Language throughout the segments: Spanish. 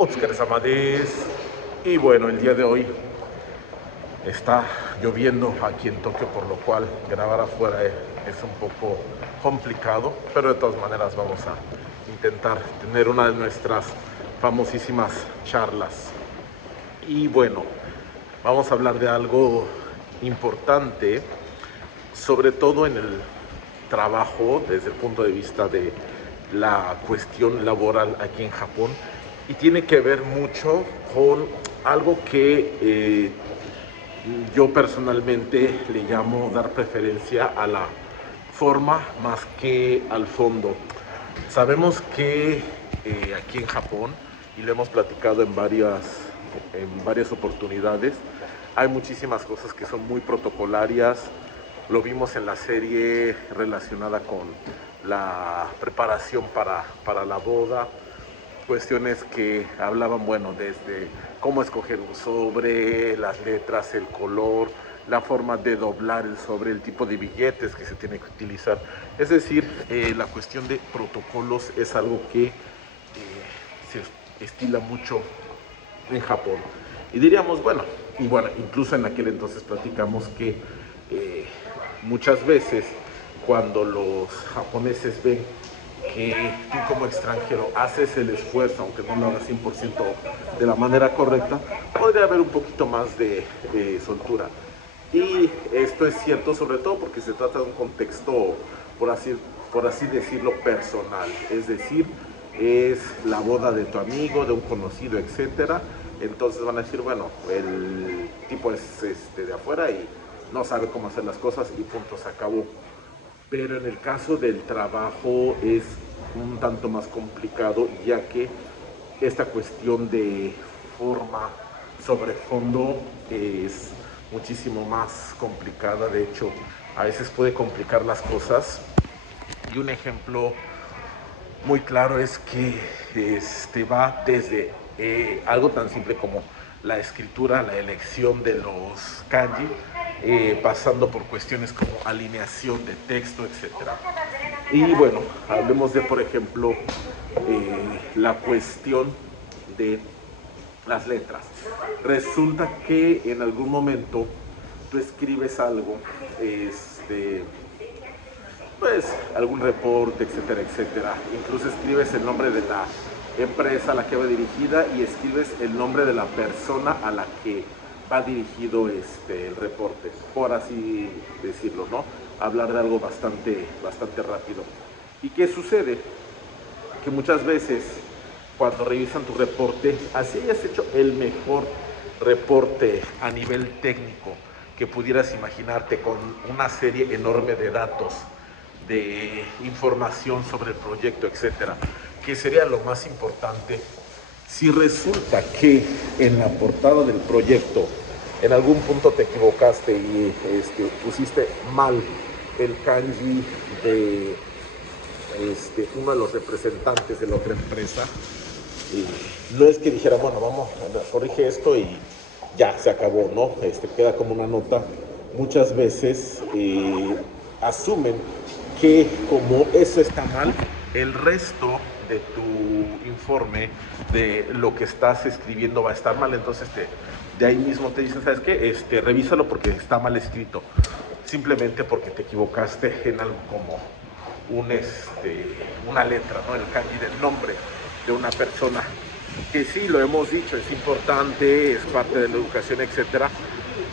Óscar Amadés. Y bueno, el día de hoy está lloviendo aquí en Tokio, por lo cual grabar afuera es un poco complicado, pero de todas maneras vamos a intentar tener una de nuestras famosísimas charlas. Y bueno, vamos a hablar de algo importante, sobre todo en el trabajo desde el punto de vista de la cuestión laboral aquí en Japón, y tiene que ver mucho con algo que yo personalmente le llamo dar preferencia a la forma más que al fondo. Sabemos que aquí en Japón, y lo hemos platicado en varias oportunidades, hay muchísimas cosas que son muy protocolarias. Lo vimos en la serie relacionada con la preparación para la boda, cuestiones que hablaban, bueno, desde cómo escoger un sobre, las letras, el color, la forma de doblar el sobre, el tipo de billetes que se tiene que utilizar. Es decir, la cuestión de protocolos es algo que se estila mucho en Japón. Y diríamos, bueno, incluso en aquel entonces platicamos que muchas veces cuando los japoneses ven que tú como extranjero haces el esfuerzo, aunque no lo hagas 100% de la manera correcta, podría haber un poquito más de soltura. Y esto es cierto sobre todo porque se trata de un contexto, por así decirlo, personal. Es decir, es la boda de tu amigo, de un conocido, etcétera. Entonces van a decir, bueno, el tipo es de afuera y no sabe cómo hacer las cosas y punto, se acabó. Pero en el caso del trabajo es un tanto más complicado, ya que esta cuestión de forma sobre fondo es muchísimo más complicada. De hecho, a veces puede complicar las cosas. Y un ejemplo muy claro es que va desde algo tan simple como la escritura, la elección de los kanji, pasando por cuestiones como alineación de texto, etcétera. Y bueno, hablemos de, por ejemplo, la cuestión de las letras. Resulta que en algún momento tú escribes algo, pues algún reporte, etcétera, etcétera. Incluso escribes el nombre de la empresa a la que va dirigida y escribes el nombre de la persona a la que va dirigido el reporte, por así decirlo, ¿no? Hablar de algo bastante rápido. ¿Y qué sucede? Que muchas veces cuando revisan tu reporte, así hayas hecho el mejor reporte a nivel técnico que pudieras imaginarte, con una serie enorme de datos, de información sobre el proyecto, etcétera, que sería lo más importante. Si resulta que en la portada del proyecto en algún punto te equivocaste y pusiste mal el kanji de uno de los representantes de la otra empresa, no es que dijera, bueno, vamos, corrige esto y ya se acabó, ¿no? Queda como una nota. Muchas veces asumen que como eso está mal, el resto de tu informe, de lo que estás escribiendo, va a estar mal. Entonces de ahí mismo te dicen, ¿sabes qué? Revísalo porque está mal escrito. Simplemente porque te equivocaste en algo como una letra, ¿no? El kanji del nombre de una persona. Que sí, lo hemos dicho, es importante, es parte de la educación, etcétera.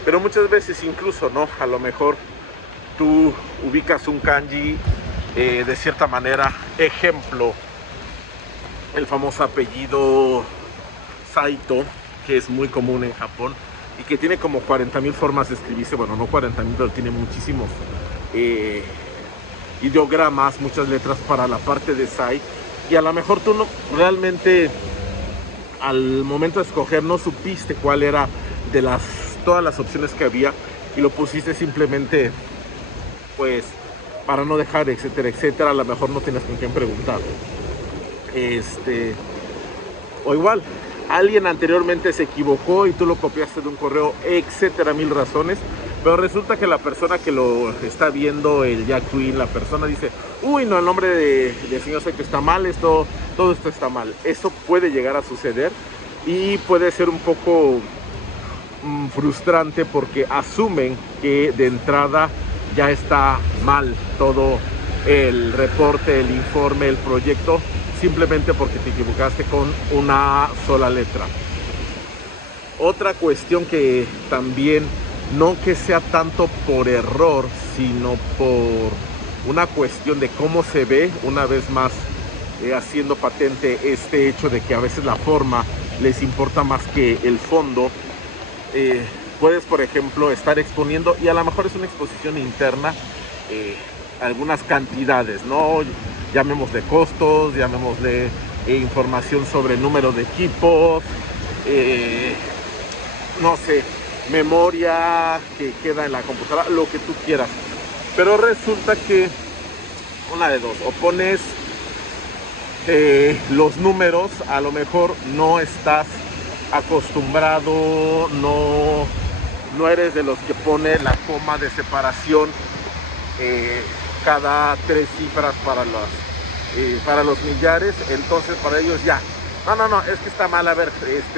Pero muchas veces incluso, ¿no? A lo mejor tú ubicas un kanji de cierta manera. Ejemplo, el famoso apellido Saito, que es muy común en Japón y que tiene como 40,000 formas de escribirse. Bueno, no 40,000, pero tiene muchísimos ideogramas, muchas letras para la parte de Sai. Y a lo mejor tú no realmente, al momento de escoger, no supiste cuál era de todas las opciones que había y lo pusiste simplemente, pues, para no dejar, etcétera, etcétera. A lo mejor no tienes con quién preguntar. O igual, alguien anteriormente se equivocó y tú lo copiaste de un correo, etcétera, mil razones. pero resulta que la persona que lo está viendo, el Jack Twin, la persona dice, uy, no, el nombre de señor Seiko está mal, todo esto está mal. Eso puede llegar a suceder y puede ser un poco frustrante porque asumen que de entrada ya está mal todo el reporte, el informe, el proyecto, simplemente porque te equivocaste con una sola letra. Otra cuestión que también, no que sea tanto por error, sino por una cuestión de cómo se ve, una vez más haciendo patente este hecho de que a veces la forma les importa más que el fondo. Puedes, por ejemplo, estar exponiendo, y a lo mejor es una exposición interna, algunas cantidades, ¿no? Llamémosle costos, llamémosle información sobre el número de equipos, no sé, memoria que queda en la computadora, lo que tú quieras. Pero resulta que una de dos, o pones los números, a lo mejor no estás acostumbrado, no eres de los que pone la coma de separación cada 3 cifras para los millares. Entonces para ellos ya, no, es que está mal, a ver,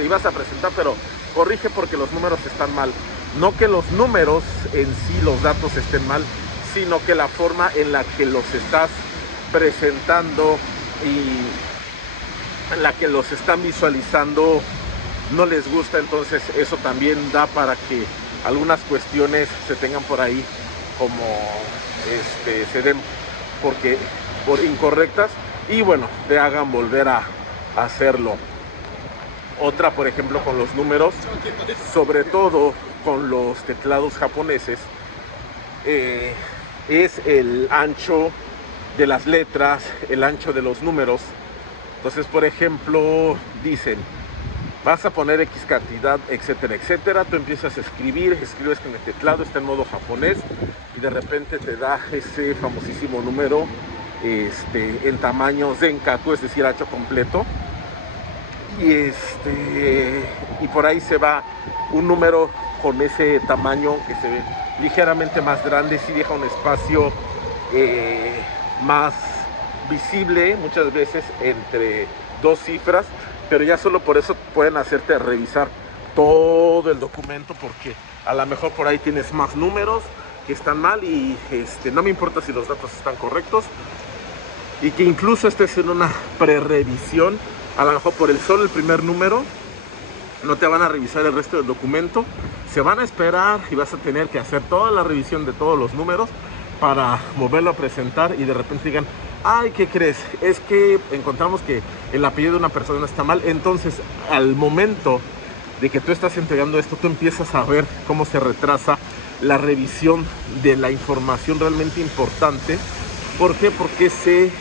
ibas a presentar, pero corrige porque los números están mal. No que los números en sí, los datos estén mal, sino que la forma en la que los estás presentando y en la que los están visualizando no les gusta. Entonces eso también da para que algunas cuestiones se tengan por ahí como se den por incorrectas y bueno, te hagan volver a hacerlo. Otra, por ejemplo, con los números, sobre todo con los teclados japoneses, es el ancho de las letras, el ancho de los números. Entonces, por ejemplo, dicen, vas a poner X cantidad, etcétera, etcétera. Tú empiezas a escribes con el teclado, está en modo japonés, y de repente te da ese famosísimo número en tamaño Zenkaku, es decir, ancho completo. Y por ahí se va un número con ese tamaño que se ve ligeramente más grande, sí deja un espacio más visible muchas veces entre dos cifras, pero ya solo por eso pueden hacerte revisar todo el documento, porque a lo mejor por ahí tienes más números que están mal y no me importa si los datos están correctos, y que incluso estés en una prerevisión, a lo mejor por el primer número no te van a revisar el resto del documento, se van a esperar y vas a tener que hacer toda la revisión de todos los números para volverlo a presentar, y de repente digan, ay, ¿qué crees? Es que encontramos que el apellido de una persona está mal. Entonces, al momento de que tú estás entregando esto, tú empiezas a ver cómo se retrasa la revisión de la información realmente importante. ¿Por qué? Porque se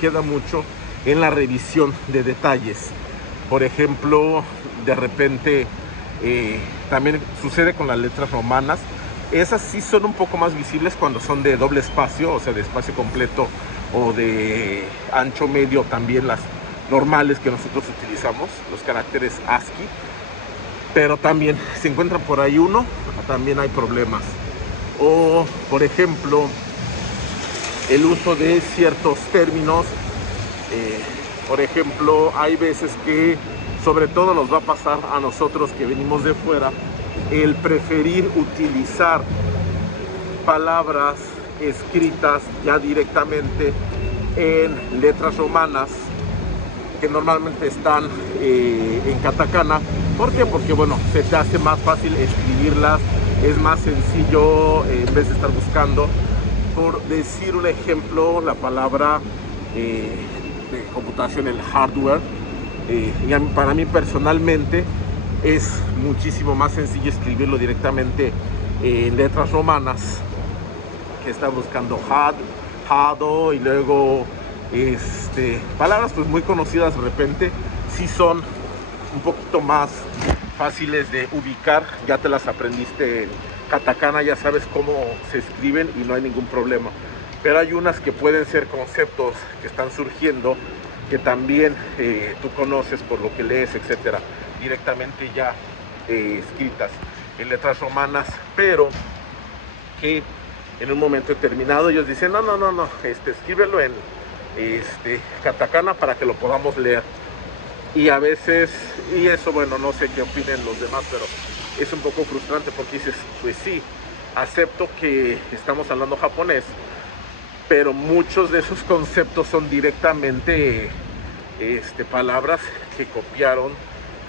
queda mucho en la revisión de detalles. Por ejemplo, de repente también sucede con las letras romanas. Esas sí son un poco más visibles cuando son de doble espacio, o sea, de espacio completo o de ancho medio, también las normales que nosotros utilizamos, los caracteres ASCII. Pero también se encuentran por ahí uno, también hay problemas. O, por ejemplo, el uso de ciertos términos. Por ejemplo, hay veces que, sobre todo nos va a pasar a nosotros que venimos de fuera, el preferir utilizar palabras escritas ya directamente en letras romanas que normalmente están en katakana. ¿Por qué? Porque bueno, se te hace más fácil escribirlas, es más sencillo en vez de estar buscando. Por decir un ejemplo, la palabra de computación, el hardware, para mí personalmente es muchísimo más sencillo escribirlo directamente en letras romanas, que está buscando hado, y luego palabras pues muy conocidas de repente sí son un poquito más fáciles de ubicar, ya te las aprendiste en katakana, ya sabes cómo se escriben y no hay ningún problema. Pero hay unas que pueden ser conceptos que están surgiendo, que también tú conoces por lo que lees, etcétera, directamente ya escritas en letras romanas, pero que en un momento determinado ellos dicen, no, escríbelo en katakana para que lo podamos leer. Y a veces, y eso, bueno, no sé qué opinen los demás, pero es un poco frustrante porque dices, pues sí, acepto que estamos hablando japonés, pero muchos de esos conceptos son directamente palabras que copiaron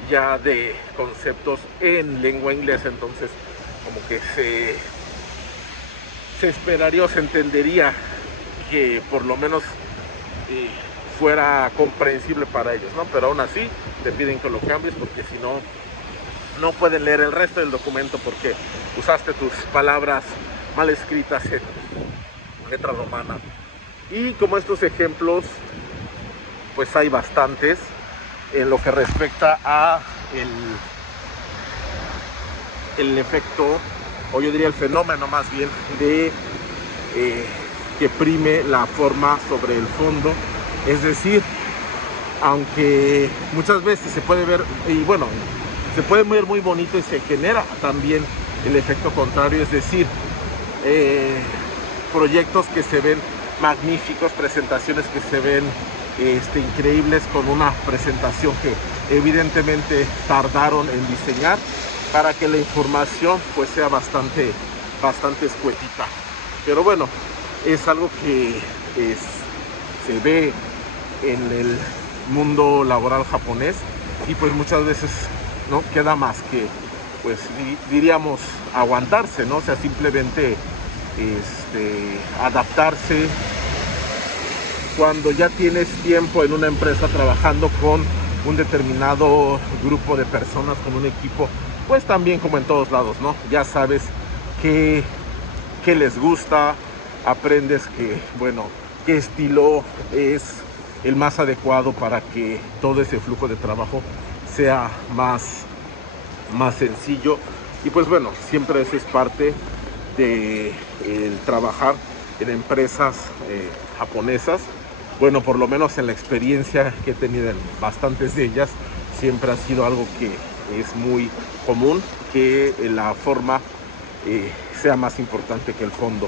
ya de conceptos en lengua inglesa. Entonces como que se esperaría o se entendería que por lo menos fuera comprensible para ellos, ¿no? Pero aún así te piden que lo cambies porque si no, no pueden leer el resto del documento porque usaste tus palabras mal escritas en letra romana. Y como estos ejemplos, pues hay bastantes en lo que respecta a el efecto, o yo diría el fenómeno más bien, de que prime la forma sobre el fondo. Es decir, aunque muchas veces se puede ver, y bueno, se puede ver muy bonito y se genera también el efecto contrario, es decir, proyectos que se ven magníficos, presentaciones que se ven increíbles, con una presentación que evidentemente tardaron en diseñar para que la información pues sea bastante escuetita. Pero bueno, es algo que se ve en el mundo laboral japonés y pues muchas veces no queda más que, pues diríamos, aguantarse, ¿no? O sea, simplemente adaptarse. Cuando ya tienes tiempo en una empresa trabajando con un determinado grupo de personas, con un equipo, pues también como en todos lados, ¿no? Ya sabes qué les gusta, aprendes que, bueno, qué estilo es el más adecuado para que todo ese flujo de trabajo sea más sencillo. Y pues bueno, siempre eso es parte de el trabajar en empresas japonesas. Bueno, por lo menos en la experiencia que he tenido en bastantes de ellas, siempre ha sido algo que es muy común, que la forma sea más importante que el fondo.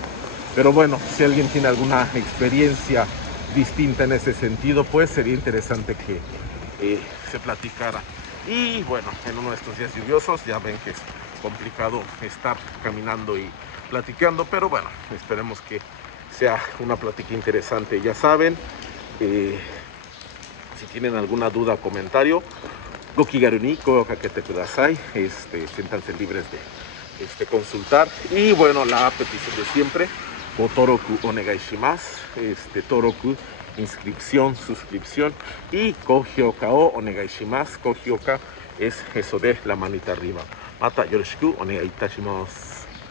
Pero bueno, si alguien tiene alguna experiencia distinta en ese sentido, pues sería interesante que se platicara. Y bueno, en uno de estos días lluviosos, ya ven que es complicado estar caminando y platicando, pero bueno, esperemos que sea una plática interesante. Ya saben, si tienen alguna duda o comentario, Gokigaru ni kokakete kudasai, siéntanse libres de consultar. Y bueno, la petición de siempre, Toroku onegai shimasu, Toroku, inscripción, suscripción, y Kouhyoka o onegai shimasu. Kouhyoka es eso de la manita arriba. Mata yoroshiku onegai itashimasu.